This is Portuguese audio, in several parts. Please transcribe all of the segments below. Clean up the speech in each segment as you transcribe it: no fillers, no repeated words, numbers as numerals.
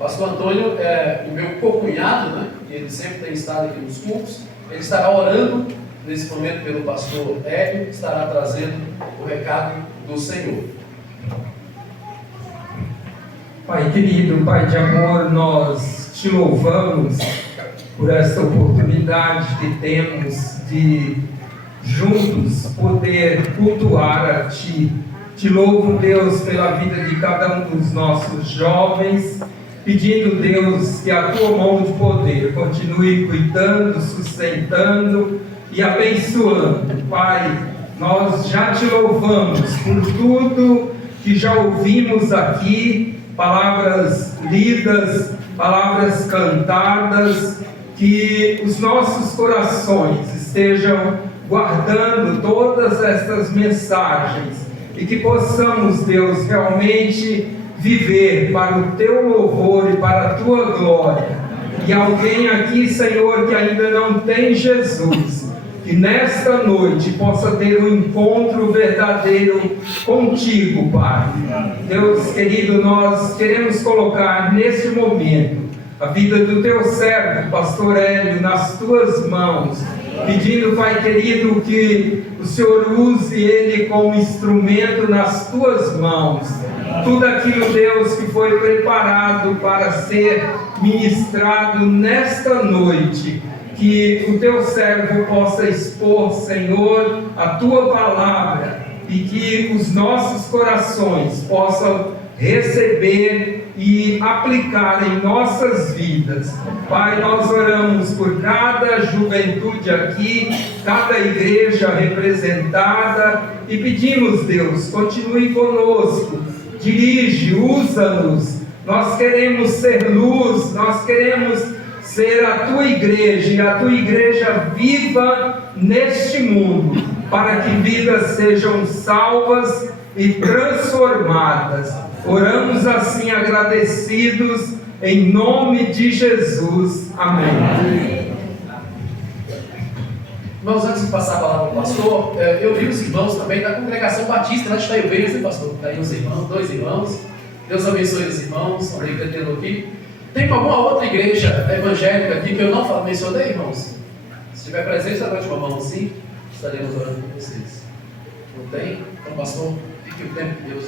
Pastor Antônio é o meu co-cunhado, né? Ele sempre tem estado aqui nos cultos. Ele estará orando nesse momento pelo pastor Hélio, estará trazendo o recado do Senhor. Pai querido, Pai de amor, nós te louvamos por esta oportunidade que temos de juntos poder cultuar a Ti. Te louvo, Deus, pela vida de cada um dos nossos jovens, pedindo, Deus, que a Tua mão de poder continue cuidando, sustentando e abençoando. Pai, nós já Te louvamos por tudo que já ouvimos aqui, palavras lidas, palavras cantadas, que os nossos corações estejam guardando todas estas mensagens e que possamos, Deus, realmente viver para o Teu louvor e para a Tua glória. E alguém aqui, Senhor, que ainda não tem Jesus, que nesta noite possa ter um encontro verdadeiro contigo, Pai. Deus querido, nós queremos colocar neste momento a vida do Teu servo, Pastor Hélio, nas Tuas mãos, pedindo, Pai querido, que o Senhor use ele como instrumento nas Tuas mãos. Tudo aquilo, Deus, que foi preparado para ser ministrado nesta noite, que o Teu servo possa expor, Senhor, a Tua palavra, e que os nossos corações possam receber e aplicar em nossas vidas. Pai, nós oramos por cada juventude aqui, cada igreja representada, e pedimos, Deus, continue conosco, dirige, usa-nos. Nós queremos ser luz, nós queremos ser a Tua igreja, e a Tua igreja viva neste mundo, para que vidas sejam salvas e transformadas. Oramos assim agradecidos, em nome de Jesus. Amém. Irmãos, antes de passar a palavra para o pastor, eu vi os irmãos também da congregação batista lá de Itaiobeiras, né, pastor? Está aí os irmãos, 2 irmãos. Deus abençoe os irmãos, obrigado por tê-lo aqui. Tem alguma outra igreja evangélica aqui que eu não mencionei, irmãos? Se estiver presente, levante uma mão assim, estaremos orando por vocês. Não tem? Então, pastor, fique o tempo de Deus.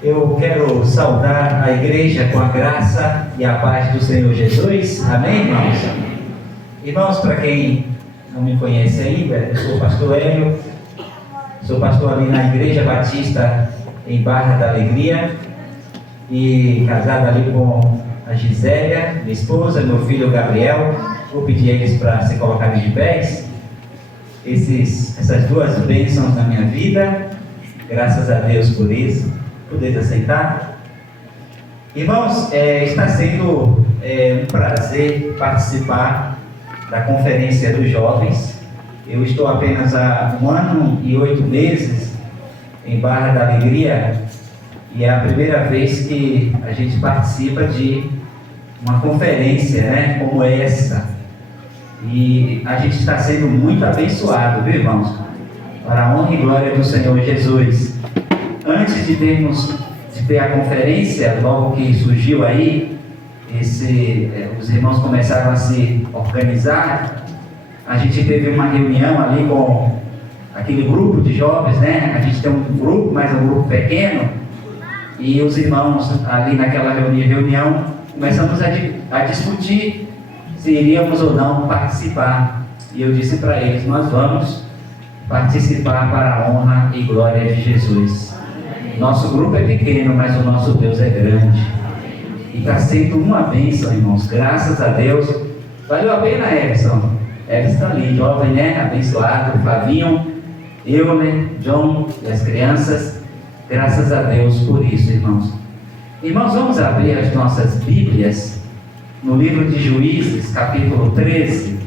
Eu quero saudar a igreja com a graça e a paz do Senhor Jesus. Amém, irmãos? Irmãos, para quem não me conhece ainda, eu sou o pastor Hélio, sou pastor ali na Igreja Batista em Barra da Alegria, e casado ali com a Gisélia, minha esposa, meu filho Gabriel. Vou pedir a eles para se colocarem de pés. Essas duas bênçãos na minha vida, graças a Deus por isso. Poder aceitar? Irmãos, está sendo um prazer participar da Conferência dos Jovens. Eu estou apenas há 1 ano e 8 meses em Barra da Alegria, e é a primeira vez que a gente participa de uma conferência, né, como essa. E a gente está sendo muito abençoado, viu, irmãos? Para a honra e glória do Senhor Jesus. Antes de ter a conferência, logo que surgiu aí, os irmãos começaram a se organizar. A gente teve uma reunião ali com aquele grupo de jovens, né? A gente tem um grupo, mas um grupo pequeno, e os irmãos ali naquela reunião começamos a discutir se iríamos ou não participar. E eu disse para eles: nós vamos participar para a honra e glória de Jesus. Nosso grupo é pequeno, mas o nosso Deus é grande. E está sendo uma bênção, irmãos. Graças a Deus. Valeu a pena, Everson. Everson está ali, jovem, né? Abençoado. Flavinho, Euler, John e as crianças. Graças a Deus por isso, irmãos. Irmãos, vamos abrir as nossas Bíblias no livro de Juízes, capítulo 13.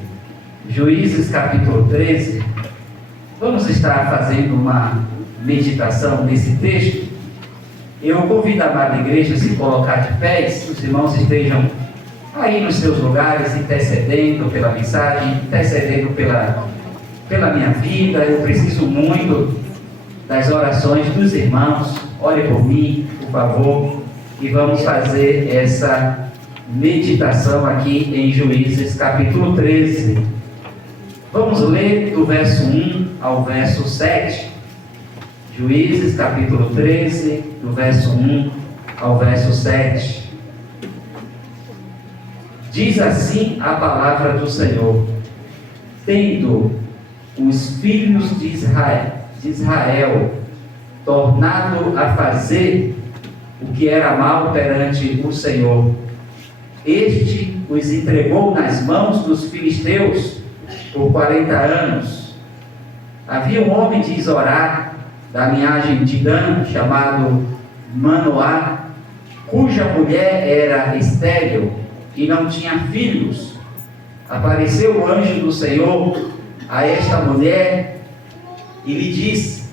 Juízes, capítulo 13. Vamos estar fazendo uma meditação nesse texto. Eu convido a amada igreja a se colocar de pés, que os irmãos estejam aí nos seus lugares, intercedendo pela mensagem, intercedendo pela minha vida. Eu preciso muito das orações dos irmãos. Ore por mim, por favor, e vamos fazer essa meditação aqui em Juízes capítulo 13. Vamos ler do verso 1 ao verso 7. Juízes capítulo 13, do verso 1 ao verso 7. Diz assim a palavra do Senhor: tendo os filhos de Israel tornado a fazer o que era mal perante o Senhor, este os entregou nas mãos dos filisteus por 40 anos. Havia um homem de Zorá, da linhagem de Dan, chamado Manoá, cuja mulher era estéril e não tinha filhos. Apareceu o anjo do Senhor a esta mulher e lhe disse: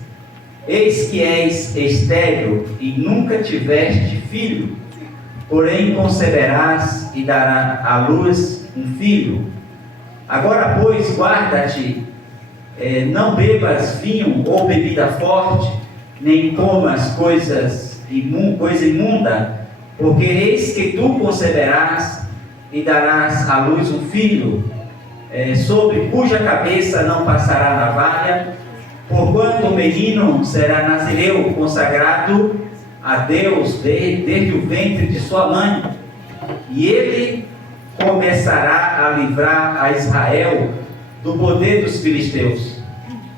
eis que és estéril e nunca tiveste filho, porém conceberás e dará à luz um filho. Agora, pois, guarda-te, não bebas vinho ou bebida forte, nem comas coisa imunda, porque eis que tu conceberás e darás à luz um filho, sobre cuja cabeça não passará navalha, porquanto o menino será nazireu, consagrado a Deus desde o ventre de sua mãe, e ele começará a livrar a Israel do poder dos filisteus.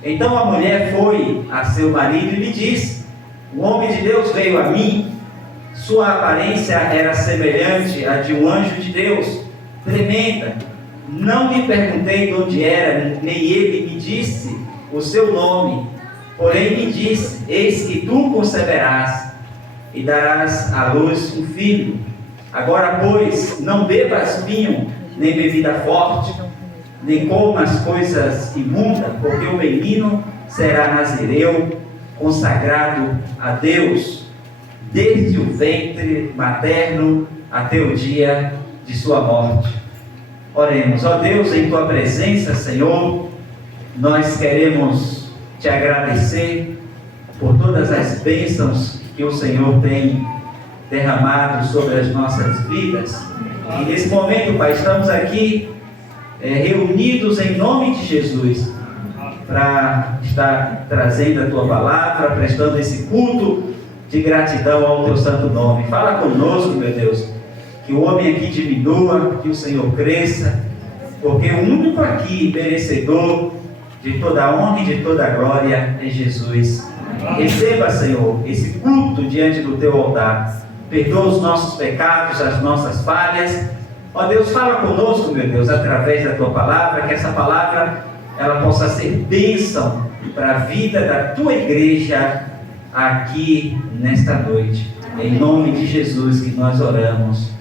Então a mulher foi a seu marido e lhe disse: o homem de Deus veio a mim, sua aparência era semelhante à de um anjo de Deus, tremenda. Não lhe perguntei de onde era, nem ele me disse o seu nome, porém me disse: eis que tu conceberás e darás à luz um filho. Agora, pois, não bebas vinho, nem bebida forte, nem comas coisas imundas, porque o menino será nazireu, consagrado a Deus, desde o ventre materno até o dia de sua morte. Oremos. Ó Deus, em tua presença, Senhor, nós queremos te agradecer por todas as bênçãos que o Senhor tem derramado sobre as nossas vidas. E nesse momento, Pai, estamos aqui reunidos em nome de Jesus para estar trazendo a tua palavra, prestando esse culto de gratidão ao teu santo nome. Fala conosco, meu Deus, que o homem aqui diminua, que o Senhor cresça, porque o único aqui merecedor de toda a honra e de toda a glória é Jesus. Receba, Senhor, esse culto diante do teu altar. Perdoa os nossos pecados, as nossas falhas. Ó Deus, fala conosco, meu Deus, através da tua palavra, que essa palavra ela possa ser bênção para a vida da tua igreja aqui nesta noite. Em nome de Jesus que nós oramos.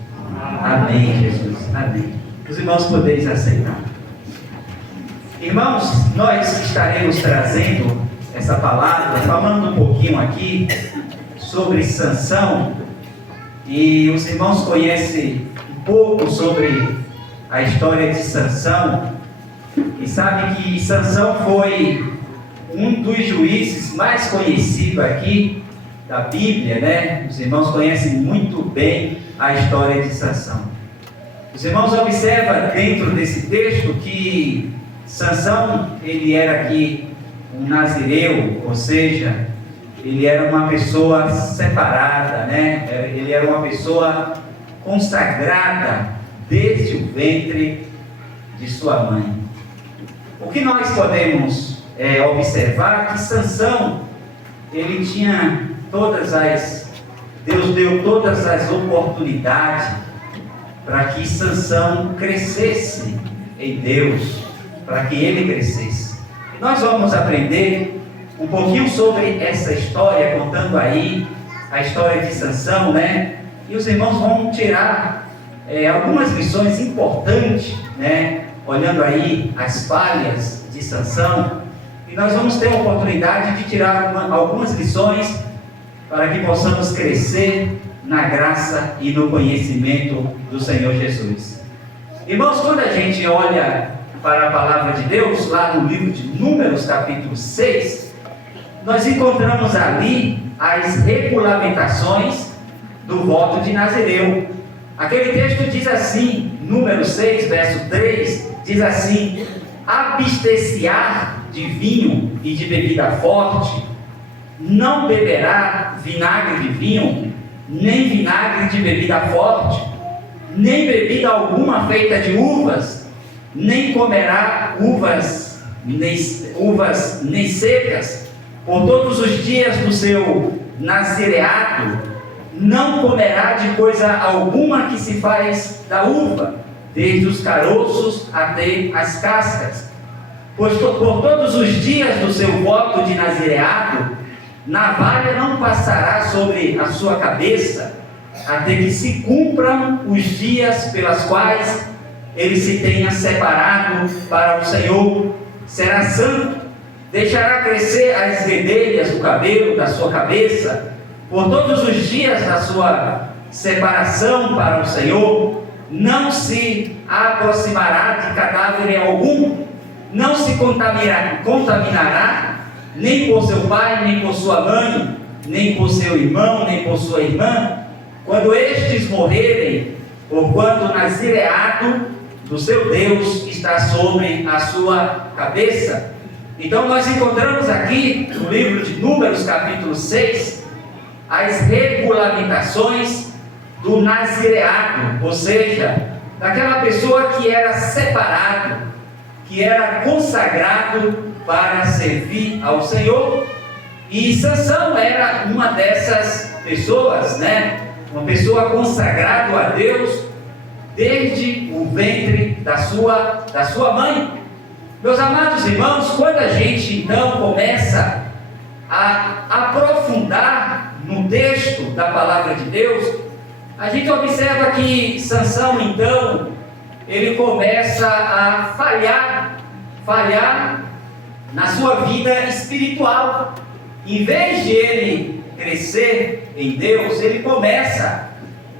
Amém, Jesus. Amém. Os irmãos podeis aceitar. Irmãos, nós estaremos trazendo essa palavra, falando um pouquinho aqui sobre Sansão. E os irmãos conhecem um pouco sobre a história de Sansão e sabem que Sansão foi um dos juízes mais conhecidos aqui da Bíblia, né? Os irmãos conhecem muito bem a história de Sansão. Os irmãos observam dentro desse texto que Sansão, ele era aqui um nazireu, ou seja, ele era uma pessoa separada, né? Ele era uma pessoa consagrada desde o ventre de sua mãe. O que nós podemos observar que Sansão, ele tinha Deus deu todas as oportunidades para que Sansão crescesse em Deus, para que ele crescesse. E nós vamos aprender um pouquinho sobre essa história, contando aí a história de Sansão, né? E os irmãos vão tirar algumas lições importantes, né? Olhando aí as falhas de Sansão, e nós vamos ter a oportunidade de tirar algumas lições para que possamos crescer na graça e no conhecimento do Senhor Jesus. Irmãos, quando a gente olha para a palavra de Deus, lá no livro de Números, capítulo 6, nós encontramos ali as regulamentações do voto de Nazireu. Aquele texto diz assim, Números 6, verso 3, diz assim: abster-se-á de vinho e de bebida forte, não beberá vinagre de vinho, nem vinagre de bebida forte, nem bebida alguma feita de uvas, nem comerá uvas nem secas, por todos os dias do seu nazireado. Não comerá de coisa alguma que se faz da uva, desde os caroços até as cascas. Pois por todos os dias do seu voto de nazireado, navalha não passará sobre a sua cabeça, até que se cumpram os dias pelas quais ele se tenha separado para o Senhor. Será santo, deixará crescer as gredelhas do cabelo da sua cabeça, por todos os dias da sua separação para o Senhor. Não se aproximará de cadáver algum, não se contaminará, nem por seu pai, nem por sua mãe, nem por seu irmão, nem por sua irmã, quando estes morrerem, porquanto o nazireado do seu Deus está sobre a sua cabeça. Então nós encontramos aqui no livro de Números, capítulo 6, as regulamentações do nazireado, ou seja, daquela pessoa que era separado, que era consagrado para servir ao Senhor. E Sansão era uma dessas pessoas, né? Uma pessoa consagrada a Deus desde o ventre da sua mãe. Meus amados irmãos, quando a gente então começa a aprofundar no texto da palavra de Deus, a gente observa que Sansão então, ele começa a falhar na sua vida espiritual. Em vez de ele crescer em Deus, ele começa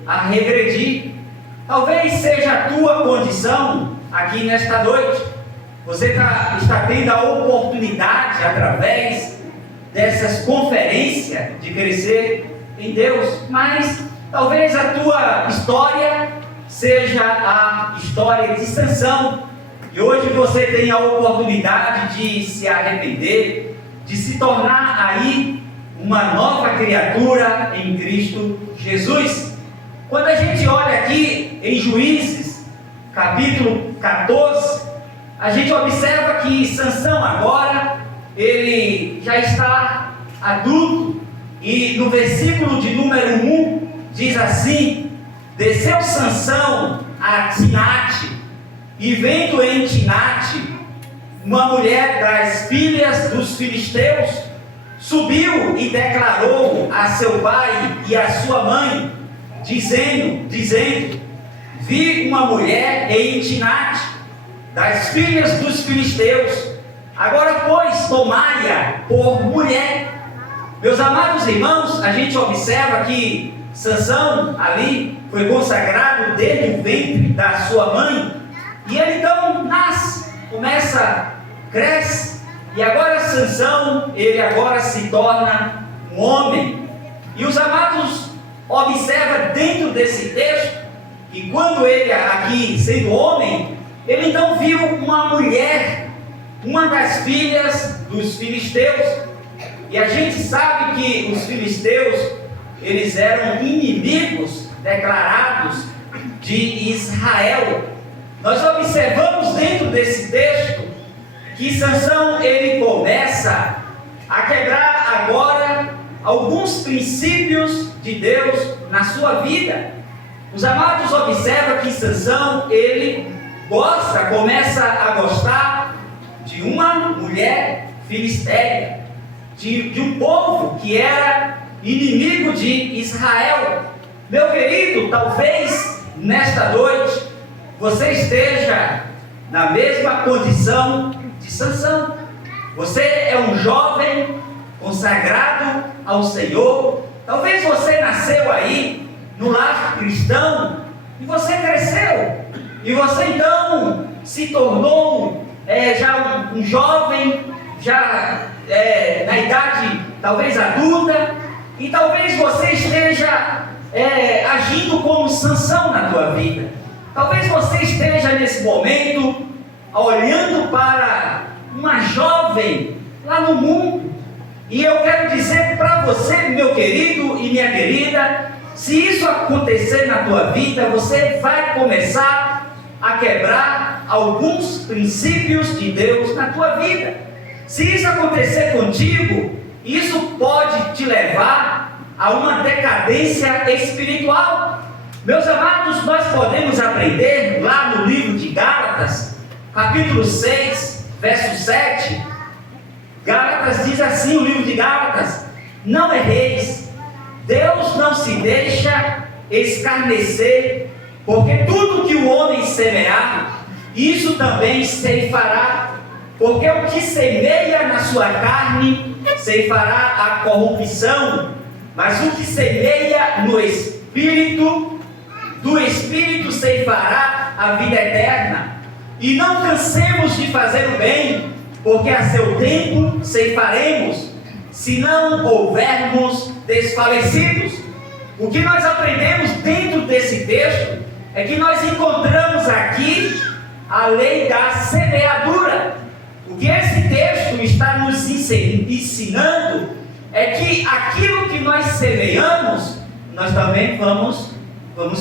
a regredir. Talvez seja a tua condição aqui nesta noite. Você está tendo a oportunidade, através dessas conferências, de crescer em Deus, mas talvez a tua história seja a história de Sansão, e hoje você tem a oportunidade de se arrepender, de se tornar aí uma nova criatura em Cristo Jesus. Quando a gente olha aqui em Juízes, capítulo 14, a gente observa que Sansão agora, ele já está adulto, e no versículo de número 1, diz assim: desceu Sansão a Tinate, e vendo em Tinate uma mulher das filhas dos filisteus, subiu e declarou a seu pai e a sua mãe, dizendo: vi uma mulher em Tinate, das filhas dos filisteus, agora pois tomai-a por mulher. Meus amados irmãos, a gente observa que Sansão ali foi consagrado desde o ventre da sua mãe, e ele então nasce, cresce, e agora Sansão, ele agora se torna um homem. E os amados observam dentro desse texto que quando ele aqui, sendo homem, ele então viu uma mulher, uma das filhas dos filisteus. E a gente sabe que os filisteus, eles eram inimigos declarados de Israel. Nós observamos dentro desse texto que Sansão, ele começa a quebrar agora alguns princípios de Deus na sua vida. Os amados observam que Sansão, ele começa a gostar de uma mulher filisteia, de um povo que era inimigo de Israel. Meu querido, talvez nesta noite você esteja na mesma condição de Sansão. Você é um jovem consagrado ao Senhor. Talvez você nasceu aí no lar cristão, e você cresceu, e você então se tornou já um jovem, já na idade talvez adulta, e talvez você esteja agindo como Sansão na tua vida. Talvez você esteja nesse momento olhando para uma jovem lá no mundo, e eu quero dizer para você, meu querido e minha querida, se isso acontecer na tua vida, você vai começar a quebrar alguns princípios de Deus na tua vida. Se isso acontecer contigo, isso pode te levar a uma decadência espiritual. Meus amados, nós podemos aprender lá no livro de Gálatas, capítulo 6, verso 7. Gálatas diz assim, o livro de Gálatas: não erreis, Deus não se deixa escarnecer, porque tudo que o homem semear, isso também ceifará. Porque o que semeia na sua carne, ceifará a corrupção, mas o que semeia no Espírito, do Espírito ceifará a vida eterna. E não cansemos de fazer o bem, porque a seu tempo ceifaremos, se não houvermos desfalecidos. O que nós aprendemos dentro desse texto é que nós encontramos aqui a lei da semeadura. O que esse texto está nos ensinando é que aquilo que nós semeamos, nós também vamos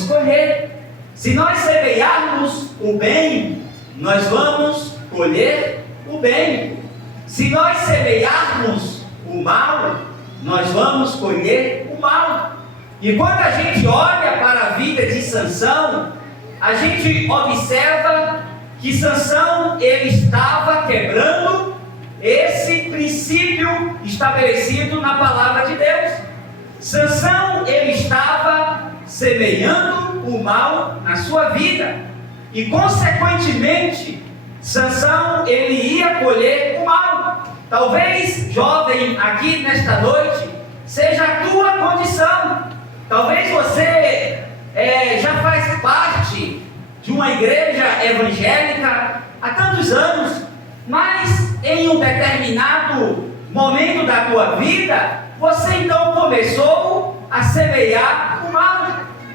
colher. Se nós semearmos o bem, nós vamos colher o bem. Se nós semearmos o mal, nós vamos colher o mal. E quando a gente olha para a vida de Sansão, a gente observa que Sansão, ele estava quebrando esse princípio estabelecido na palavra de Deus. Sansão, ele estava semeando o mal na sua vida, e consequentemente Sansão, ele ia colher o mal. Talvez, jovem, aqui nesta noite, seja a tua condição. Talvez você já faz parte de uma igreja evangélica há tantos anos, mas em um determinado momento da tua vida, você então começou a semear o mal,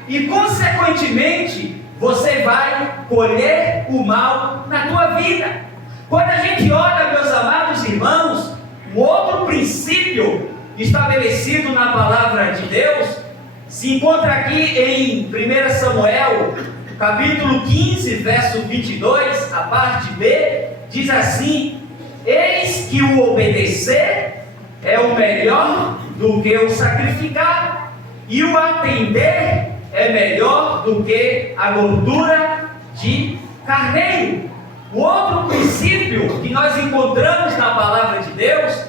e consequentemente você vai colher o mal na tua vida. Quando a gente olha, meus amados irmãos, um outro princípio estabelecido na palavra de Deus se encontra aqui em 1 Samuel, capítulo 15, verso 22, a parte B, diz assim: eis que o obedecer é o melhor do que o sacrificar, e o atender é melhor do que a gordura de carneiro. O outro princípio que nós encontramos na palavra de Deus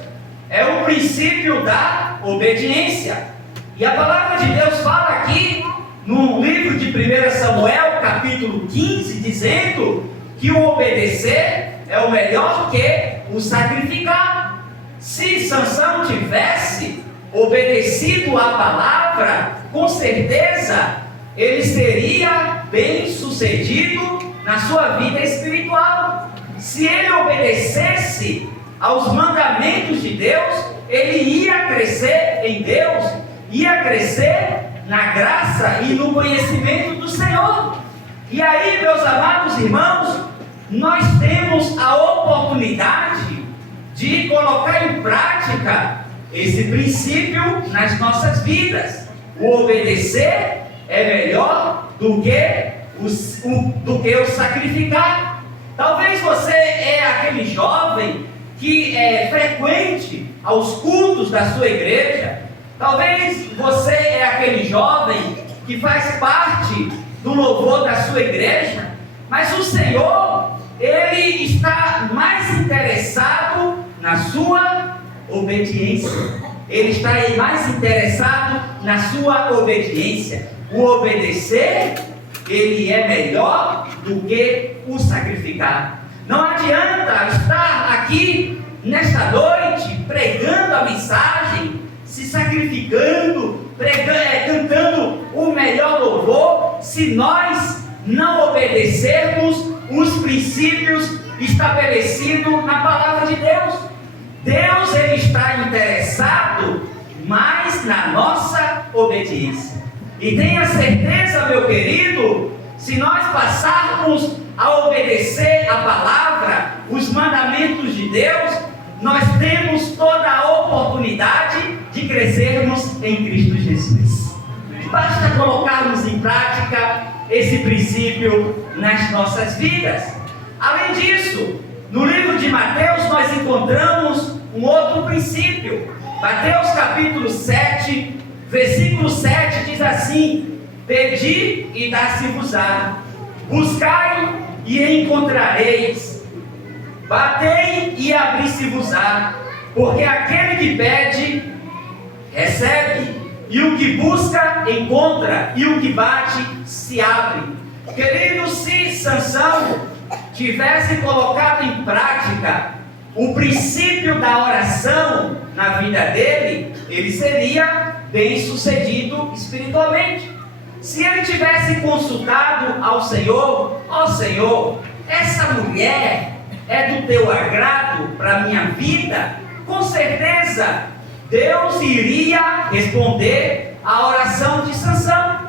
é o princípio da obediência. E a palavra de Deus fala aqui no livro de 1 Samuel, capítulo 15, dizendo que o obedecer é o melhor que o sacrificar. Se Sansão tivesse obedecido à palavra, com certeza ele seria bem sucedido na sua vida espiritual. Se ele obedecesse aos mandamentos de Deus, ele ia crescer em Deus, ia crescer na graça e no conhecimento do Senhor. E aí, meus amados irmãos, nós temos a oportunidade de colocar em prática esse princípio nas nossas vidas. O obedecer é melhor do que o sacrificar. Talvez você é aquele jovem que é frequente aos cultos da sua igreja. Talvez você é aquele jovem que faz parte do louvor da sua igreja, mas o Senhor, Ele está mais interessado na sua obediência. Ele está mais interessado na sua obediência. O obedecer, ele é melhor do que o sacrificar. Não adianta estar aqui nesta noite pregando a mensagem, se sacrificando, cantando o melhor louvor se nós não obedecermos os princípios estabelecidos na palavra de Deus. Deus, ele está interessado mais na nossa obediência. E tenha certeza, meu querido, se nós passarmos a obedecer a palavra, os mandamentos de Deus, nós temos toda a oportunidade de crescermos em Cristo Jesus. Basta colocarmos em prática esse princípio nas nossas vidas. Além disso, no livro de Mateus nós encontramos um outro princípio. Mateus capítulo 7, versículo 7 diz assim: pedi e dar-se-vos-á, buscai e encontrareis, batei e abrir-se-vos-á, porque aquele que pede, recebe, e o que busca, encontra, e o que bate, se abre. Querido, se Sansão tivesse colocado em prática o princípio da oração na vida dele, ele seria bem sucedido espiritualmente. Se ele tivesse consultado ao Senhor: ó Senhor, essa mulher é do teu agrado para a minha vida, com certeza Deus iria responder a oração de Sansão.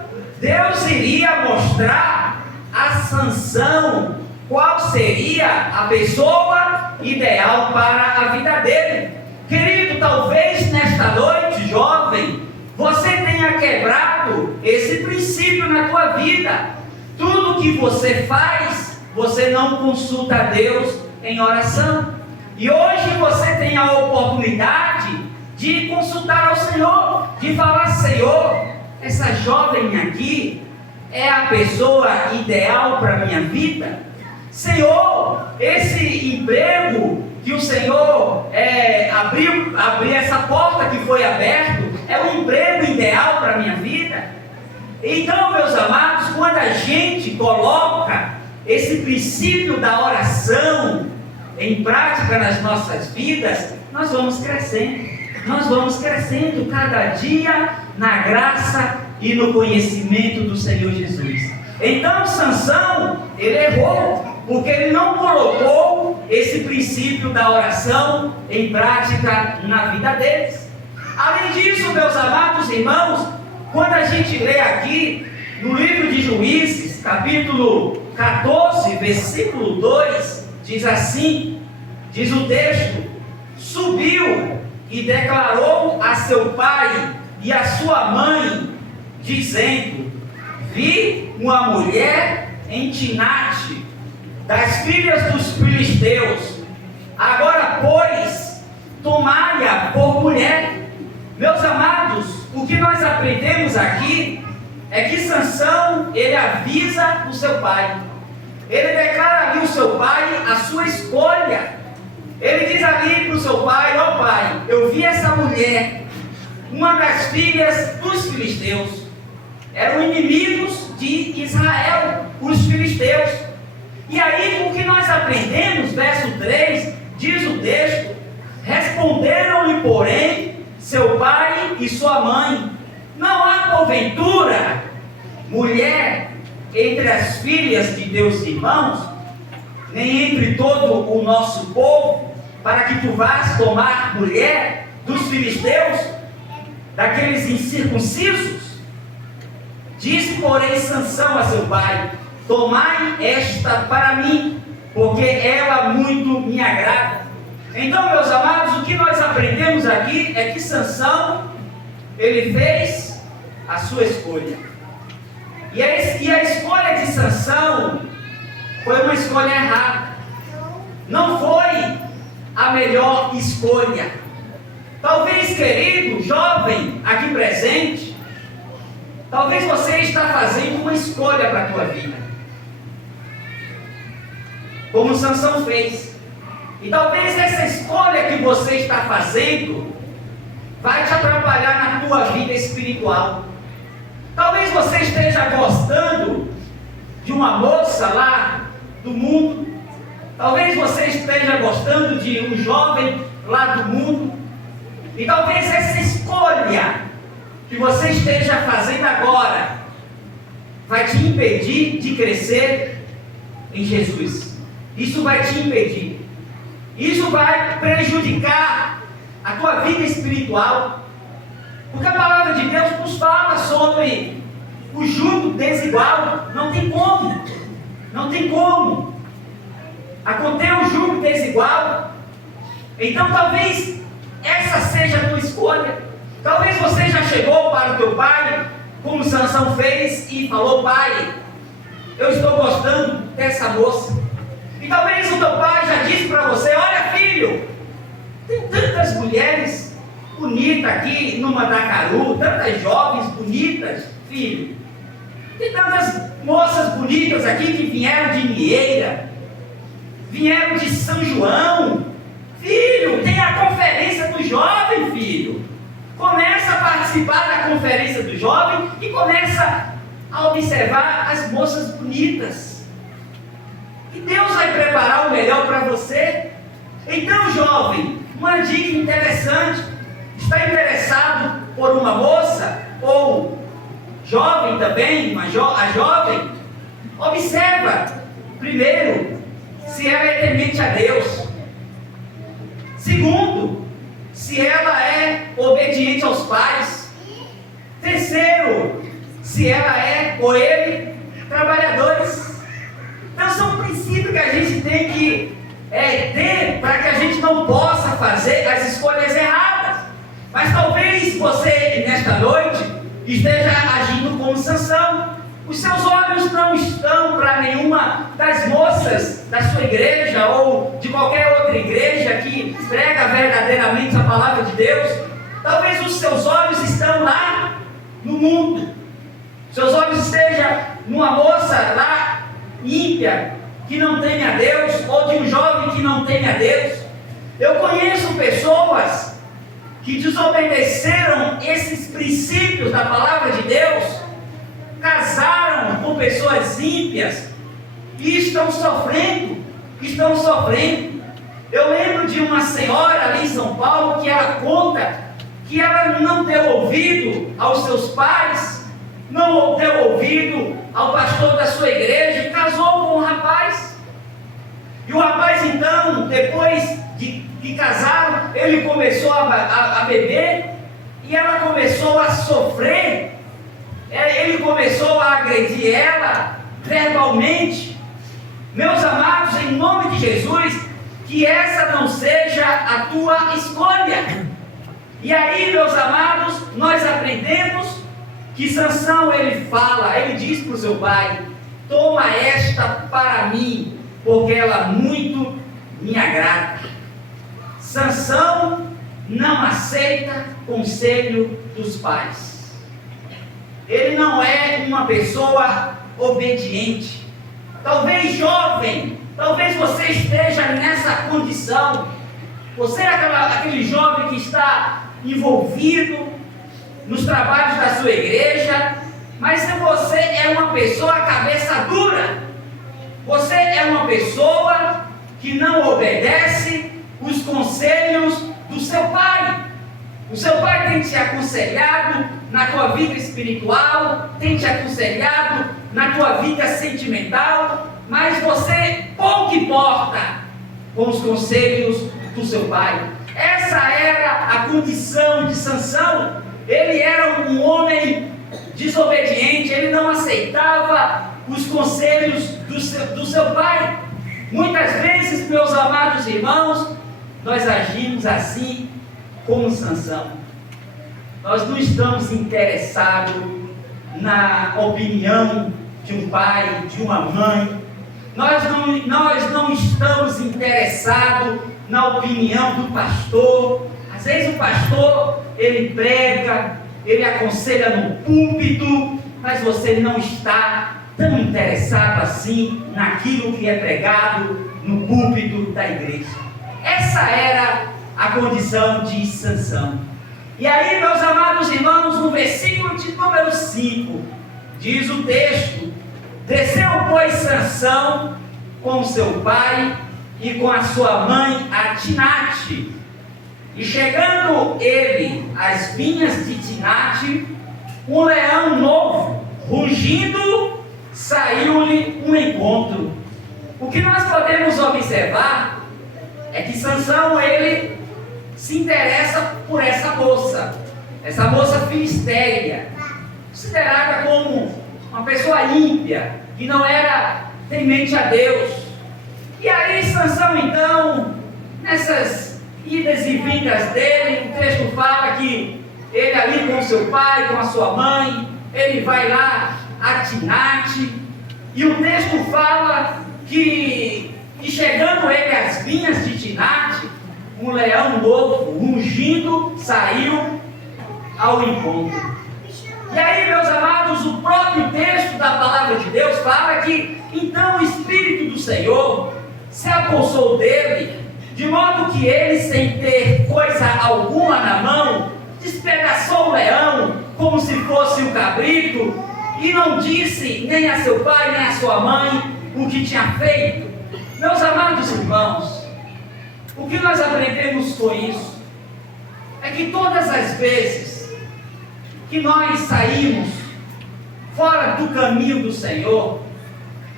Deus iria mostrar a Sansão qual seria a pessoa ideal para a vida dele. Querido, talvez nesta noite, jovem, você tenha quebrado esse princípio na tua vida. Tudo que você faz, você não consulta a Deus em oração. E hoje você tem a oportunidade de consultar ao Senhor, de falar: Senhor, essa jovem aqui é a pessoa ideal para a minha vida. Senhor, esse emprego que o Senhor abriu essa porta que foi aberta, é o emprego ideal para a minha vida. Então, meus amados, quando a gente coloca esse princípio da oração em prática nas nossas vidas, nós vamos crescendo. Nós vamos crescendo cada dia na graça e no conhecimento do Senhor Jesus. Então, Sansão, ele errou, porque ele não colocou esse princípio da oração em prática na vida deles. Além disso, meus amados irmãos, quando a gente lê aqui no livro de Juízes, capítulo 14, versículo 2, diz assim, diz o texto: subiu e declarou a seu pai e a sua mãe, dizendo: vi uma mulher em Tinate, das filhas dos filisteus, agora pois tomai-a por mulher. Meus amados, o que nós aprendemos aqui é que Sansão, ele avisa o seu pai, ele declara ali o seu pai a sua escolha. Ele diz ali para o seu pai: ó pai, eu vi essa mulher, uma das filhas dos filisteus, eram inimigos de Israel, os filisteus. E aí o que nós aprendemos, verso 3, diz o texto: responderam-lhe, porém, seu pai e sua mãe: não há porventura mulher entre as filhas de teus irmãos, nem entre todo o nosso povo, para que tu vás tomar mulher dos filisteus, daqueles incircuncisos? Disse, porém, Sansão a seu pai: tomai esta para mim, porque ela muito me agrada. Então, meus amados, o que nós aprendemos aqui é que Sansão, ele fez a sua escolha. E a escolha de Sansão foi uma escolha errada. Não foi a melhor escolha. Talvez, querido, jovem aqui presente, talvez você está fazendo uma escolha para a tua vida, como Sansão fez. E talvez essa escolha que você está fazendo vai te atrapalhar na tua vida espiritual. Talvez você esteja gostando de uma moça lá do mundo. Talvez você esteja gostando de um jovem lá do mundo. E talvez essa escolha que você esteja fazendo agora vai te impedir de crescer em Jesus. Isso vai te impedir. Isso vai prejudicar a tua vida espiritual. Porque a palavra de Deus nos fala sobre o jugo desigual. Não tem como. Não tem como acontecer um jugo desigual. Então talvez essa seja a tua escolha. Talvez você já chegou para o teu pai, como Sansão fez, e falou: pai, eu estou gostando dessa moça. E talvez o teu pai já disse para você: olha, filho, tem tantas mulheres bonitas aqui no Mandacaru, tantas jovens bonitas, filho. Tem tantas moças bonitas aqui que vieram de Mieira, vieram de São João. Filho, tem a conferência do jovem, filho. Começa a participar da conferência do jovem e começa a observar as moças bonitas. E Deus vai preparar o melhor para você. Então, jovem, uma dica interessante: está interessado por uma moça, ou jovem também, a jovem, observa primeiro se ela é temente a Deus. Segundo, se ela é obediente aos pais. Terceiro, se ela é, ou ele, trabalhadores. Então são princípios que a gente tem que ter para que a gente não possa fazer as escolhas erradas. Mas talvez você, nesta noite, esteja agindo como Sansão. Os seus olhos não estão para nenhuma das moças da sua igreja ou de qualquer outra igreja que prega verdadeiramente a palavra de Deus. Talvez os seus olhos estão lá no mundo. Seus olhos estejam numa moça lá ímpia, que não teme a Deus, ou de um jovem que não teme a Deus. Eu conheço pessoas que desobedeceram esses princípios da palavra de Deus, casaram com pessoas ímpias e estão sofrendo. Eu lembro de uma senhora ali em São Paulo que ela conta que ela não deu ouvido aos seus pais, não deu ouvido ao pastor da sua igreja e casou com um rapaz. E o rapaz, então, depois de que casaram, ele começou a beber e ela começou a sofrer. Ele começou a agredir ela verbalmente. Meus amados, em nome de Jesus, que essa não seja a tua escolha. E aí, meus amados, nós aprendemos que Sansão, ele diz para o seu pai: toma esta para mim, porque ela muito me agrada. Sansão não aceita conselho dos pais. Ele não é uma pessoa obediente. Talvez jovem, talvez você esteja nessa condição. Você é aquele jovem que está envolvido nos trabalhos da sua igreja, mas se você é uma pessoa cabeça dura, você é uma pessoa que não obedece os conselhos do seu pai. O seu pai tem te aconselhado na tua vida espiritual, tem te aconselhado na tua vida sentimental, mas você pouco importa com os conselhos do seu pai. Essa era a condição de Sansão. Ele era um homem desobediente, ele não aceitava os conselhos do seu pai. Muitas vezes, meus amados irmãos, nós agimos assim como Sansão. Nós não estamos interessados na opinião de um pai, de uma mãe. Nós não estamos interessados na opinião do pastor. Às vezes o pastor, ele prega, ele aconselha no púlpito, mas você não está tão interessado assim naquilo que é pregado no púlpito da igreja. Essa era a condição de Sansão. E aí, meus amados irmãos, no versículo de número 5, diz o texto: desceu, pois, Sansão com seu pai e com a sua mãe a Tinate. E chegando ele às vinhas de Tinate, um leão novo, rugindo, saiu-lhe um encontro. O que nós podemos observar é que Sansão, ele se interessa por essa moça filisteia, considerada como uma pessoa ímpia, que não era temente a Deus. E aí Sansão, então, nessas idas e vindas dele, o texto fala que ele ali com seu pai, com a sua mãe, ele vai lá a Timnate, e o texto fala que chegando ele às vinhas de Timnate, um leão novo, rugindo, saiu ao encontro. E aí, meus amados, o próprio texto da palavra de Deus fala que então o Espírito do Senhor se apossou dele, de modo que ele, sem ter coisa alguma na mão, despedaçou o leão como se fosse um cabrito, e não disse nem a seu pai nem a sua mãe o que tinha feito. Meus amados irmãos, o que nós aprendemos com isso é que todas as vezes que nós saímos fora do caminho do Senhor,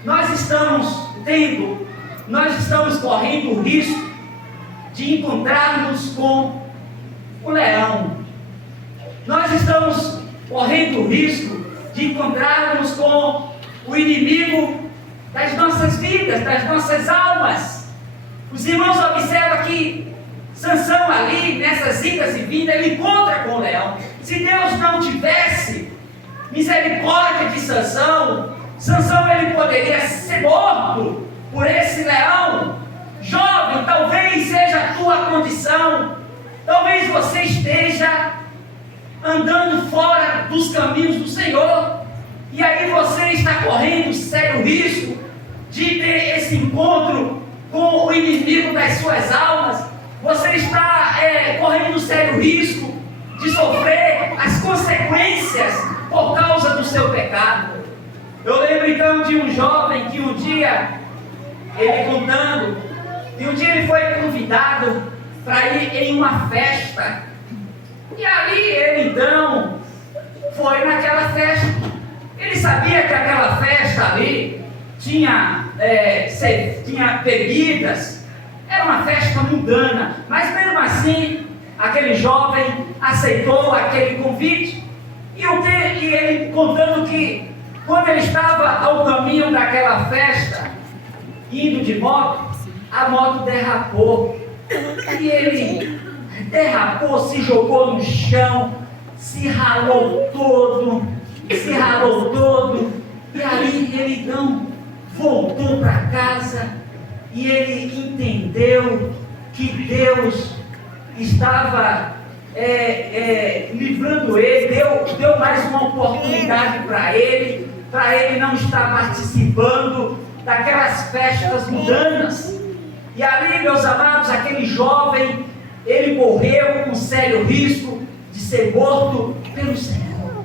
nós estamos correndo o risco de encontrarmos com o leão. Nós estamos correndo o risco de encontrarmos com o inimigo das nossas vidas, das nossas almas. Os irmãos observam que Sansão ali, nessas idas e vindas, ele encontra com o leão. Se Deus não tivesse misericórdia de Sansão, ele poderia ser morto por esse leão. Jovem, talvez seja a tua condição, talvez você esteja andando fora dos caminhos do Senhor, e aí você está correndo sério risco de ter esse encontro com o inimigo das suas almas. Você está correndo sério risco de sofrer as consequências por causa do seu pecado. Eu lembro então de um jovem que um dia, ele foi convidado para ir em uma festa. E ali ele então foi naquela festa. Ele sabia que aquela festa ali tinha bebidas, era uma festa mundana, mas mesmo assim, aquele jovem aceitou aquele convite. E ele contando que quando ele estava ao caminho daquela festa, indo de moto, a moto derrapou. E ele derrapou, se jogou no chão, se ralou todo. E aí ele então voltou para casa e ele entendeu que Deus estava livrando ele, deu mais uma oportunidade para ele não estar participando daquelas festas mundanas. E ali, meus amados, aquele jovem, ele correu com sério risco de ser morto pelo Senhor.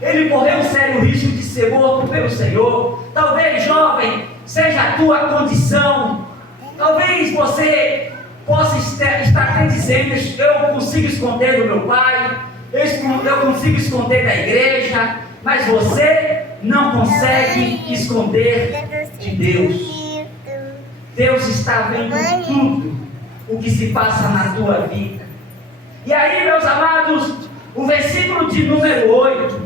Ele correu um sério risco de ser morto pelo Senhor. Talvez, jovem, seja a tua condição. Talvez você possa estar até dizendo: eu consigo esconder do meu pai, eu consigo esconder da igreja, mas você não consegue esconder de Deus. Deus está vendo tudo o que se passa na tua vida. E aí, meus amados, o versículo de número 8,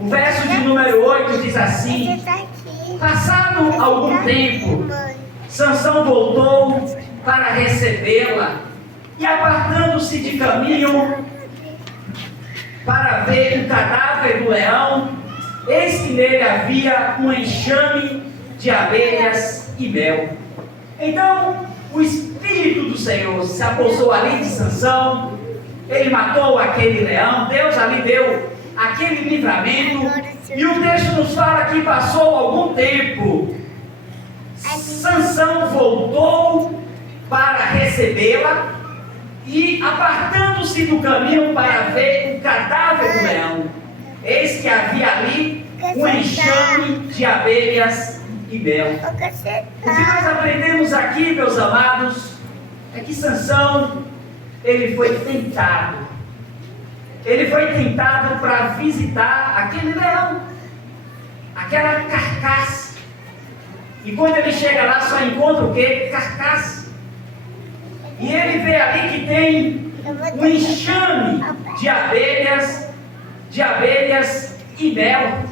o verso de número 8 diz assim: passado algum tempo, Sansão voltou para recebê-la, e apartando-se de caminho para ver o cadáver do leão, eis que nele havia um enxame de abelhas e mel. Então o Espírito do Senhor se apossou ali de Sansão, ele matou aquele leão, Deus ali deu aquele livramento, e o texto nos fala que passou algum tempo, Sansão voltou para recebê-la, e apartando-se do caminho para ver o cadáver do leão, eis que havia ali um enxame de abelhas e mel. O que nós aprendemos aqui, meus amados, é que Sansão, ele foi tentado. Ele foi tentado para visitar aquele leão. aquela carcaça. E quando ele chega lá, só encontra o quê? Carcaça. E ele vê ali que tem um enxame de abelhas e mel.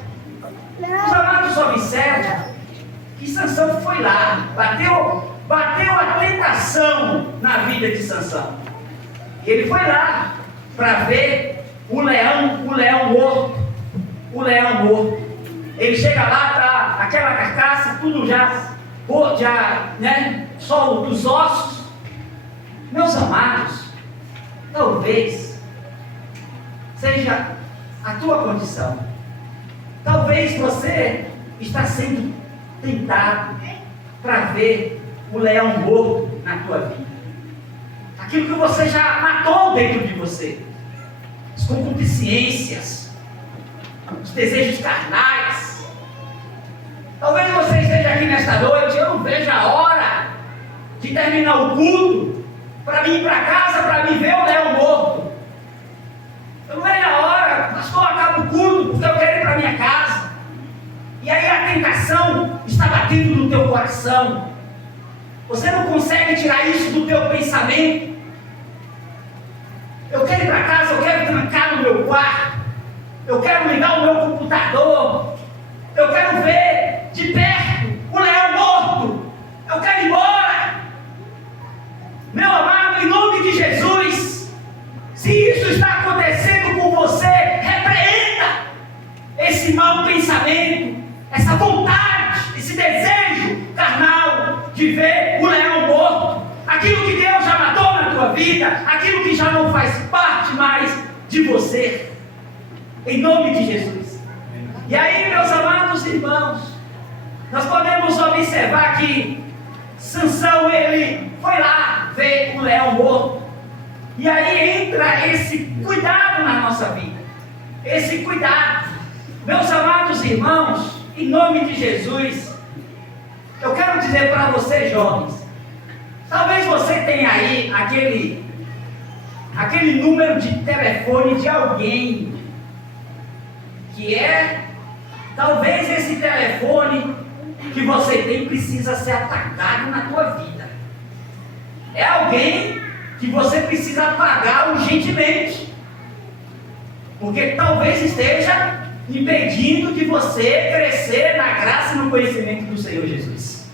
Os amados observam que Sansão foi lá, bateu a tentação na vida de Sansão. E ele foi lá para ver o leão morto. Ele chega lá, tá aquela carcaça, tudo já né, só dos ossos. Meus amados, talvez seja a tua condição. Talvez você está sendo tentado para ver o leão morto na tua vida. Aquilo que você já matou dentro de você. As concupiscências, os desejos carnais. Talvez você esteja aqui nesta noite, eu não vejo a hora de terminar o culto para mim ir para casa, para mim ver o leão morto. Eu não vejo a hora, pastor, acaba o culto porque eu quero ir para minha casa. E aí a tentação está batendo no teu coração. Você não consegue tirar isso do teu pensamento. Eu quero ir para casa, eu quero trancar no meu quarto. Eu quero ligar o meu computador. Eu quero ver de perto o leão morto. Eu quero ir embora. Meu amado, em nome de Jesus, se isso está acontecendo com você, repreenda esse mau pensamento, essa vontade, esse desejo carnal de ver o leão morto, aquilo que Deus já matou na tua vida, aquilo que já não faz parte mais de você, em nome de Jesus. E aí, meus amados irmãos, nós podemos observar que Sansão, ele foi lá ver o leão morto, e aí entra esse cuidado na nossa vida, esse cuidado. Meus amados irmãos, em nome de Jesus, eu quero dizer para vocês, jovens, talvez você tenha aí aquele número de telefone de alguém, que talvez esse telefone que você tem precisa ser atacado na tua vida. É alguém que você precisa apagar urgentemente, porque talvez esteja impedindo de você crescer na graça e no conhecimento do Senhor Jesus.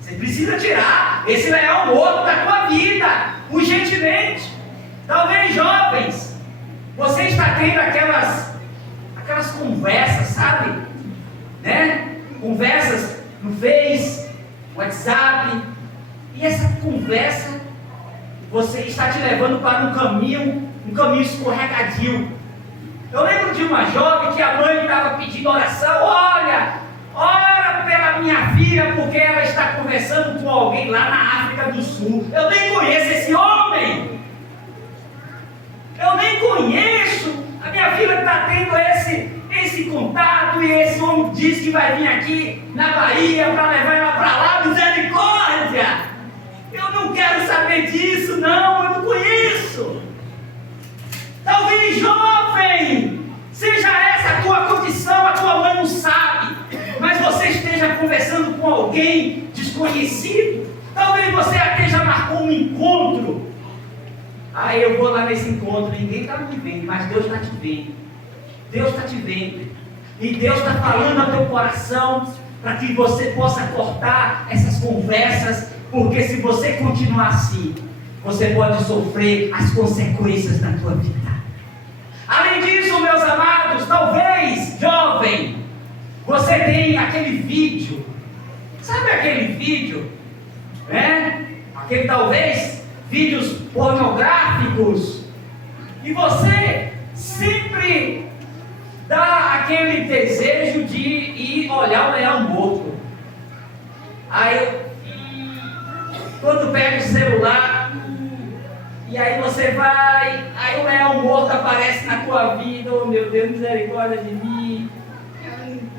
Você precisa tirar esse leão morto da tua vida, urgentemente. Talvez, jovens, você está tendo aquelas conversas, sabe? Né? Conversas no Face, WhatsApp, e essa conversa você está te levando para um caminho escorregadio. Eu lembro de uma jovem que a mãe estava pedindo oração. Olha, ora pela minha filha, porque ela está conversando com alguém lá na África do Sul. Eu nem conheço esse homem. Eu nem conheço. A minha filha está tendo esse contato, e esse homem diz que vai vir aqui na Bahia para levar ela para lá. Misericórdia! Eu não quero saber disso, não. Eu não conheço. Talvez, jovem, seja essa a tua condição, a tua mãe não sabe, mas você esteja conversando com alguém desconhecido. Talvez você até já marcou um encontro. Aí eu vou lá nesse encontro, ninguém está me vendo, mas Deus está te vendo. Deus está te vendo. E Deus está falando ao teu coração para que você possa cortar essas conversas, porque se você continuar assim, você pode sofrer as consequências da tua vida. Além disso, meus amados, talvez, jovem, você tenha aquele vídeo, sabe aquele vídeo, né? Aquele talvez, vídeos pornográficos, e você sempre dá aquele desejo de ir olhar o leão morto. Aí, quando pega o celular, e aí você vai, aí o leão morto aparece na tua vida. Oh meu Deus, misericórdia de mim,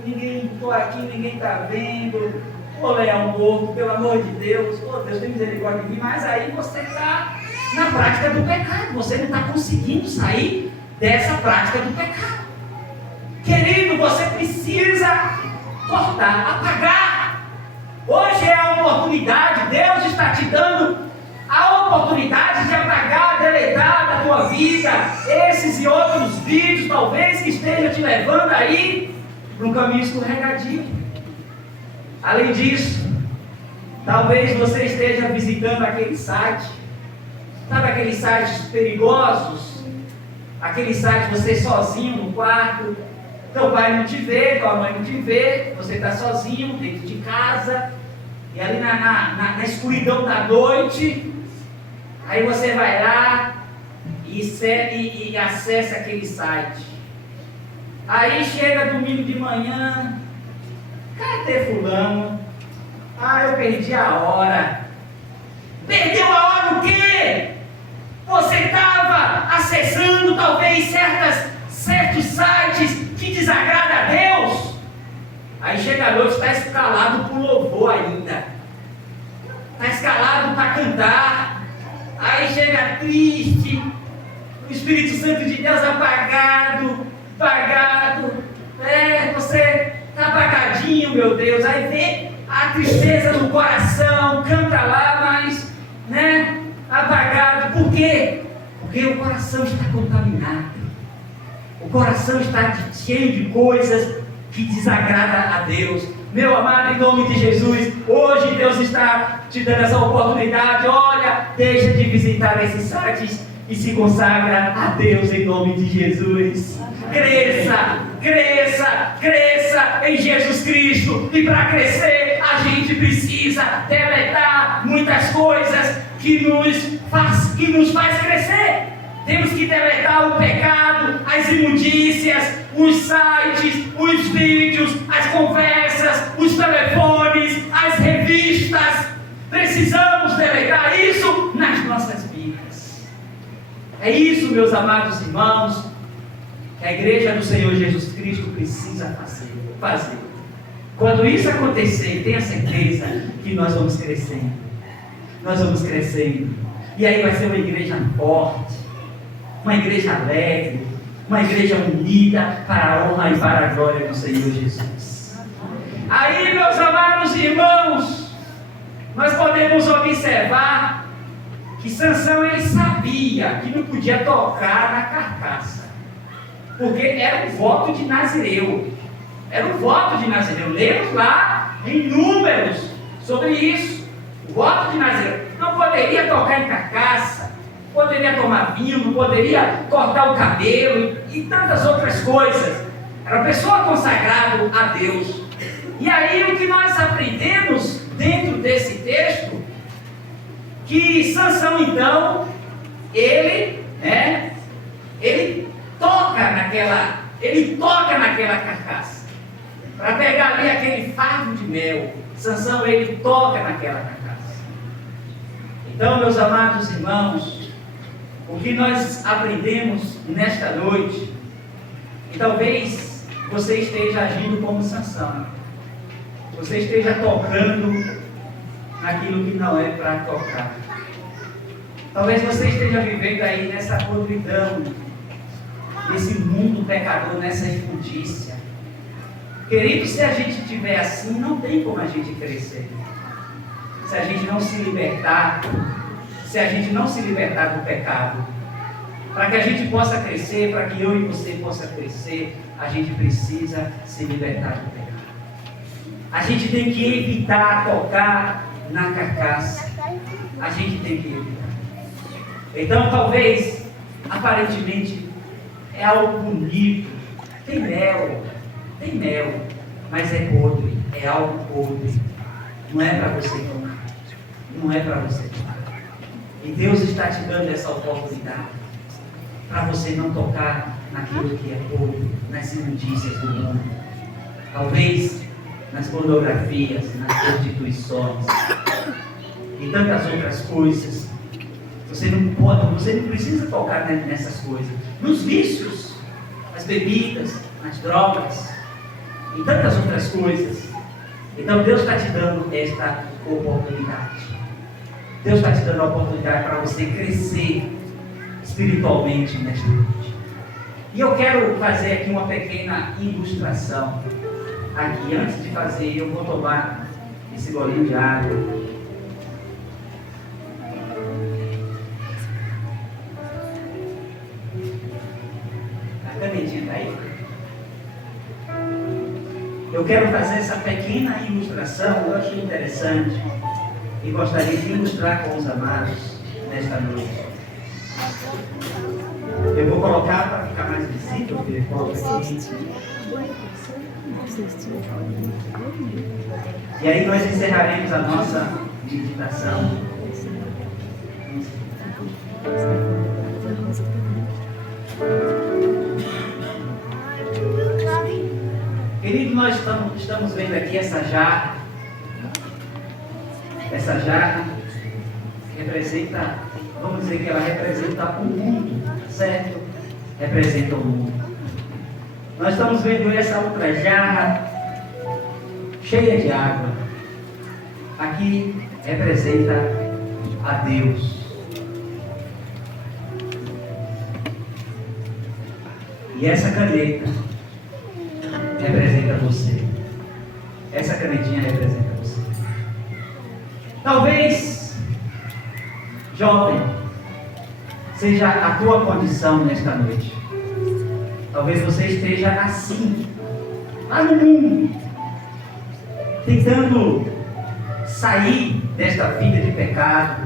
ninguém, estou aqui, ninguém está vendo. Ô leão morto, pelo amor de Deus, oh Deus, tem misericórdia de mim. Mas aí você está na prática do pecado, você não está conseguindo sair dessa prática do pecado. Querido, você precisa cortar, apagar. Hoje é a oportunidade, Deus está te dando a oportunidade de apagar, deletar da tua vida esses e outros vídeos, talvez, que esteja te levando aí para um caminho escorregadio. Além disso, talvez você esteja visitando aquele site, sabe aqueles sites perigosos, aquele site você sozinho no quarto, teu pai não te vê, tua mãe não te vê, você está sozinho dentro de casa, e ali na escuridão da noite, aí você vai lá e acessa aquele site. Aí chega domingo de manhã, cadê fulano? Ah, eu perdi a hora. Perdeu a hora o quê? Você estava acessando talvez certos sites que desagradam a Deus. Aí chega a noite, está escalado para o louvor ainda. Está escalado para cantar. Aí chega triste, o Espírito Santo de Deus apagado. Você está apagadinho, meu Deus. Aí vê a tristeza no coração, canta lá, mas, apagado. Por quê? Porque o coração está contaminado. O coração está cheio de coisas que desagradam a Deus. Meu amado, em nome de Jesus, hoje Deus está te dando essa oportunidade. Olha, deixa de visitar esses sites e se consagra a Deus em nome de Jesus. Cresça em Jesus Cristo. E para crescer, a gente precisa deletar muitas coisas que nos faz crescer. Temos que deletar o pecado, as imundícias, os sites, os vídeos, as conversas, os telefones, as revistas. Precisamos deletar isso nas nossas vidas. É isso, meus amados irmãos, que a igreja do Senhor Jesus Cristo precisa fazer. Quando isso acontecer, tenha certeza que nós vamos crescendo. Nós vamos crescendo. E aí vai ser uma igreja forte, uma igreja alegre, uma igreja unida para a honra e para a glória do Senhor Jesus. Aí, meus amados irmãos, nós podemos observar que Sansão, ele sabia que não podia tocar na carcaça, porque era um voto de Nazireu. Lemos lá em Números sobre isso. O voto de Nazireu. Não poderia tocar em carcaça, poderia tomar vinho, não poderia cortar o cabelo e tantas outras coisas. Era uma pessoa consagrada a Deus. E aí o que nós aprendemos dentro desse texto, que Sansão então, ele toca naquela carcaça, para pegar ali aquele fardo de mel. Sansão, ele toca naquela carcaça. Então, meus amados irmãos, o que nós aprendemos nesta noite, e talvez você esteja agindo como Sansão, você esteja tocando naquilo que não é para tocar. Talvez você esteja vivendo aí nessa podridão, nesse mundo pecador, nessa imundícia. Querido, se a gente estiver assim, não tem como a gente crescer. Se a gente não se libertar do pecado, para que a gente possa crescer, para que eu e você possa crescer, a gente precisa se libertar do pecado. A gente tem que evitar tocar na carcaça. A gente tem que evitar. Então, talvez, aparentemente, é algo bonito, tem mel, mas é podre, é algo podre. Não é para você tomar. E Deus está te dando essa oportunidade para você não tocar naquilo que é podre, nas imundícias do mundo. Talvez nas pornografias, nas prostituições e tantas outras coisas. Você não precisa tocar nessas coisas. Nos vícios, nas bebidas, nas drogas e tantas outras coisas. Então Deus está te dando esta oportunidade. Deus está te dando a oportunidade para você crescer espiritualmente nesta noite. E eu quero fazer aqui uma pequena ilustração. Aqui, antes de fazer, eu vou tomar esse golinho de água. A canetinha está aí? Eu quero fazer essa pequena ilustração, eu achei interessante e gostaria de ilustrar com os amados nesta noite. Eu vou colocar para ficar mais visível, porque coloca aqui. E aí nós encerraremos a nossa meditação. Querido, nós estamos vendo aqui essa jarra. Essa jarra representa, vamos dizer que ela representa o mundo, certo? Representa o mundo. Nós estamos vendo essa outra jarra cheia de água. Aqui representa a Deus. E essa caneta representa você. Essa canetinha representa você. Talvez, jovem, seja a tua condição nesta noite. Talvez você esteja assim, lá no mundo, tentando sair desta vida de pecado.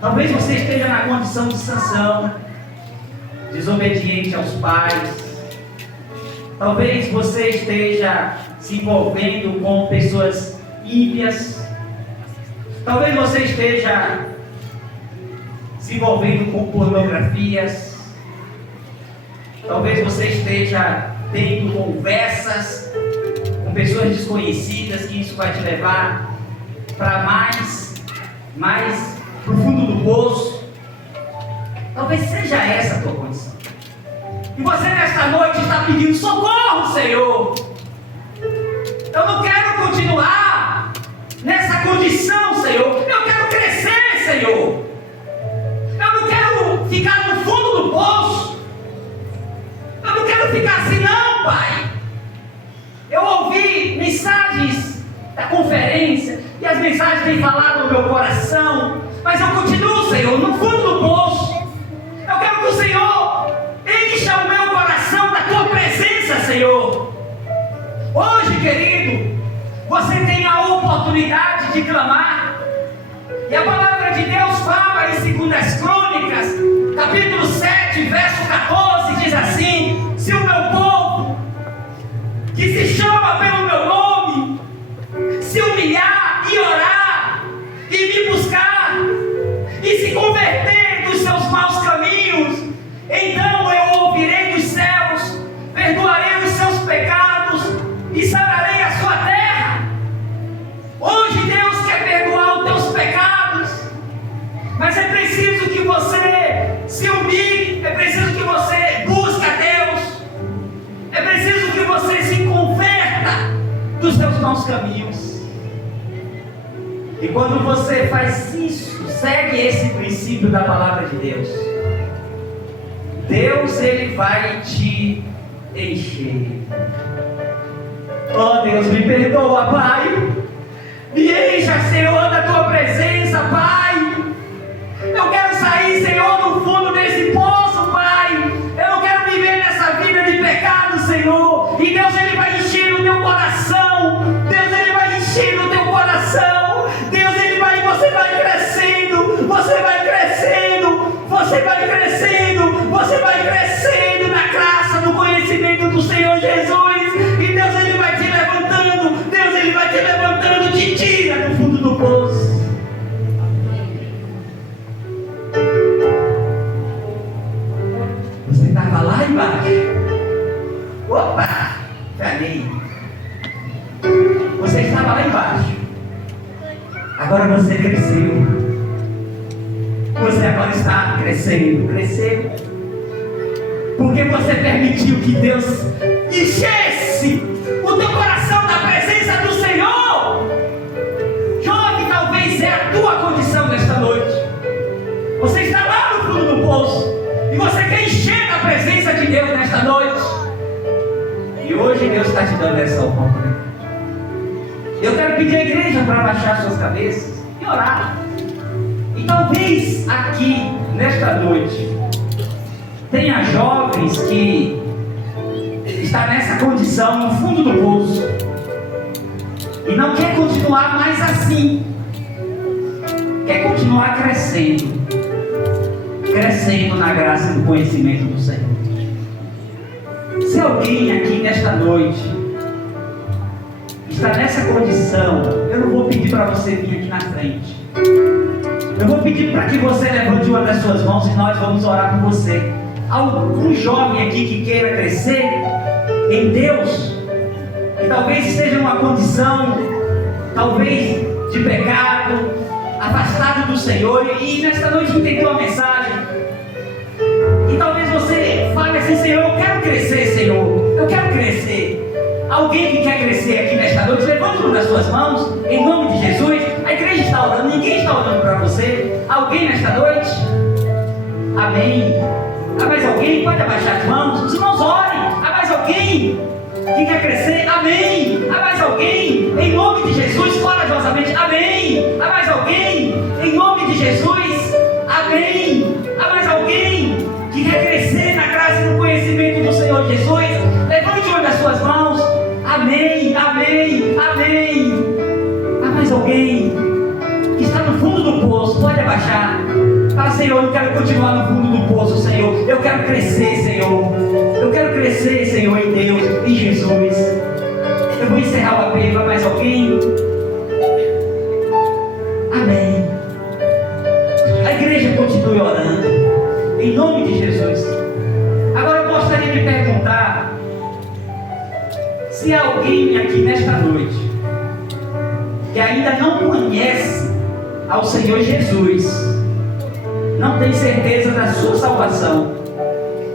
Talvez você esteja na condição de Sansão, desobediente aos pais. Talvez você esteja se envolvendo com pessoas ímpias. Talvez você esteja se envolvendo com pornografias. Talvez você esteja tendo conversas com pessoas desconhecidas, que isso vai te levar para mais para o fundo do poço. Talvez seja essa a tua condição. E você nesta noite está pedindo socorro, Senhor. Eu não quero continuar nessa condição, Senhor. Eu quero crescer, Senhor. Eu não quero ficar no fundo do poço. Eu não quero ficar assim não, Pai. Eu ouvi mensagens da conferência e as mensagens têm falado no meu coração, mas eu continuo, Senhor, no fundo do poço. Eu quero que o Senhor encha o meu coração da Tua presença, Senhor. Hoje, querido, você tem a oportunidade de clamar. E a palavra de Deus fala em 2 Crônicas, capítulo 7, verso 14, diz assim: se o meu povo, que se chama pelo meu nome, se humilhar e orar, e me buscar, e se converter dos seus maus caminhos, então eu ouvirei dos céus, perdoarei os seus pecados, e sararei a sua terra. Hoje Deus quer perdoar os teus pecados, mas é preciso que você se humilhe, é preciso que você busque a Deus, é preciso que você se converta dos seus maus caminhos. E quando você faz isso, segue esse princípio da palavra de Deus, Deus, Ele vai te encher. Oh Deus, me perdoa, Pai. Me encha, Senhor, da Tua presença, Pai. Eu quero sair, Senhor, do fundo desse poço, Pai. Eu não quero viver nessa vida de pecado, Senhor. E Deus, Ele vai encher o teu coração. Deus, Ele vai encher o teu coração. Deus, Ele vai, você vai crescendo. Você vai crescendo. Você vai crescendo. Você vai crescendo na graça, no conhecimento do Senhor Jesus. E Deus, Ele vai te levantando. Deus, Ele vai te levantando. Te tira do fundo do poço. Você estava lá embaixo. Opa! Peraí. Você estava lá embaixo. Agora você cresceu. Você agora está crescendo. Cresceu. Porque você permitiu que Deus enchesse o teu coração da presença do Senhor. Jovem, talvez é a tua condição nesta noite. Você está lá no fundo do poço e você quer encher da presença hoje Deus está te dando essa oportunidade. Eu quero pedir à igreja para baixar suas cabeças e orar. E talvez aqui, nesta noite, tenha jovens que estão nessa condição, no fundo do poço, e não quer continuar mais assim. Quer continuar crescendo na graça e no conhecimento do Senhor. Se alguém aqui nesta noite está nessa condição, eu não vou pedir para você vir aqui na frente. Eu vou pedir para que você levante uma das suas mãos e nós vamos orar por você. Algum jovem aqui que queira crescer em Deus, que talvez esteja numa condição, talvez de pecado, afastado do Senhor, e nesta noite entendeu a mensagem, e talvez você fale assim: Senhor, eu quero crescer, Senhor, eu quero crescer. Alguém que quer crescer aqui nesta noite, levante uma das suas mãos, em nome de Jesus. A igreja está orando, ninguém está orando para você. Alguém nesta noite? Amém. Há mais alguém? Pode abaixar as mãos. Os irmãos orem. Há mais alguém que quer crescer? Amém. Há mais alguém? Em nome de Jesus, corajosamente. Amém. Há mais alguém? Em nome de Jesus. Amém. Há mais alguém que quer crescer na graça e no conhecimento do Senhor Jesus? Levante uma das suas mãos. Amém. Amém. Amém. Há mais alguém que está no fundo do poço? Pode abaixar. Fala: Senhor, eu quero continuar no fundo do poço, Senhor. Eu quero crescer, Senhor. Eu quero crescer, Senhor, em Deus, em Jesus. Eu vou encerrar o apelo. Há mais alguém? Amém. A igreja continue orando, em nome de Jesus. Agora eu gostaria de perguntar se há alguém aqui nesta noite que ainda não conhece ao Senhor Jesus, não tem certeza da sua salvação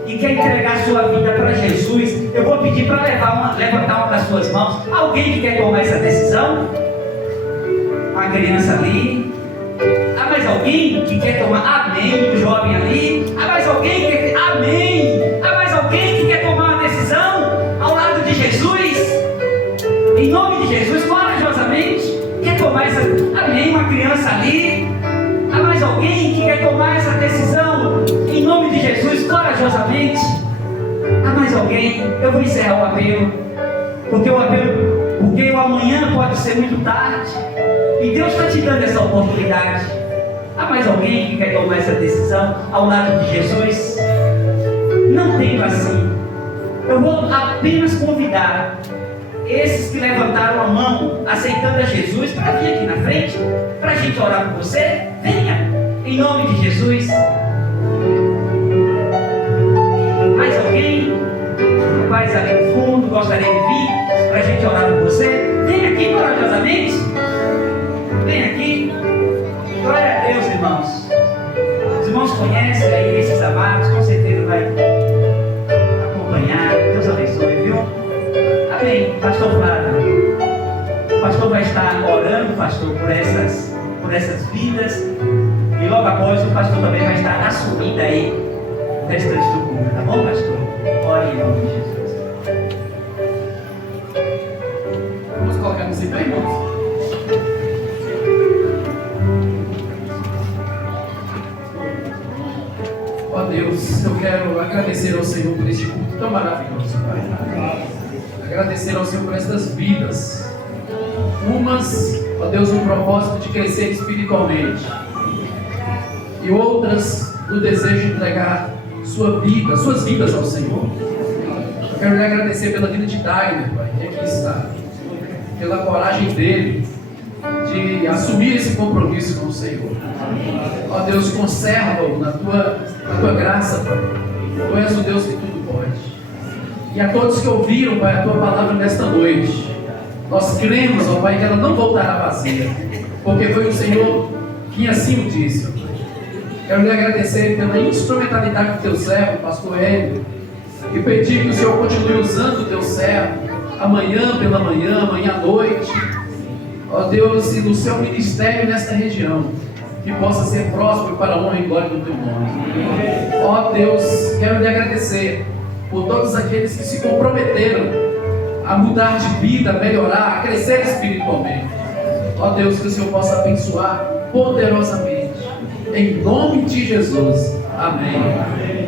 e quer entregar sua vida para Jesus. Eu vou pedir para levantar uma das suas mãos. Alguém que quer tomar essa decisão? Uma criança ali. Há mais alguém que quer tomar? Amém. Um jovem ali. Há mais alguém que quer? Amém. Há mais alguém que quer tomar uma decisão ao lado de Jesus? Em nome de Jesus, corajosamente. Quer tomar essa? Amém. Uma criança ali. Há mais alguém que quer tomar essa decisão? Em nome de Jesus, corajosamente. Há mais alguém? Eu vou encerrar o apelo, porque o amanhã pode ser muito tarde, e Deus está te dando essa oportunidade. Há mais alguém que quer tomar essa decisão ao lado de Jesus? Não tem assim. Eu vou apenas convidar esses que levantaram a mão, aceitando a Jesus, para vir aqui na frente, para a gente orar por você. Venha, em nome de Jesus. Mais alguém? Rapaz ali no fundo, gostaria de vir para a gente orar por você? Vem aqui corajosamente. Vem aqui. Glória a Deus, irmãos. Os irmãos conhecem aí esses amados, com certeza vai acompanhar. Deus abençoe, viu? Amém. Pastor Flávio, o pastor vai estar orando, pastor, por essas vidas, e logo após o pastor também vai estar assumindo aí o restante do culto, tá bom, pastor? Ore em nome de Jesus. Vamos colocar no pé, irmãos. Ó Deus, eu quero agradecer ao Senhor por este culto tão maravilhoso, Pai. Agradecer ao Senhor por estas vidas. Umas, ó Deus, um propósito de crescer espiritualmente, e outras no desejo de entregar suas vidas ao Senhor. Eu quero lhe agradecer pela vida de Dagner, Pai, que aqui está, pela coragem dele de assumir esse compromisso com o Senhor. Ó Deus, conserva-o na tua graça, Pai. Tu és o Deus que tudo pode. E a todos que ouviram, Pai, a tua palavra nesta noite, nós cremos, ó Pai, que ela não voltará vazia, porque foi o Senhor que assim o disse, ó Pai. Quero lhe agradecer pela instrumentalidade do teu servo, pastor Hélio, e pedir que o Senhor continue usando o teu servo, amanhã pela manhã, amanhã à noite, ó Deus, e no seu ministério nesta região, que possa ser próspero para a honra e glória do teu nome. Ó Deus, quero lhe agradecer por todos aqueles que se comprometeram a mudar de vida, a melhorar, a crescer espiritualmente. Ó Deus, que o Senhor possa abençoar poderosamente. Em nome de Jesus. Amém.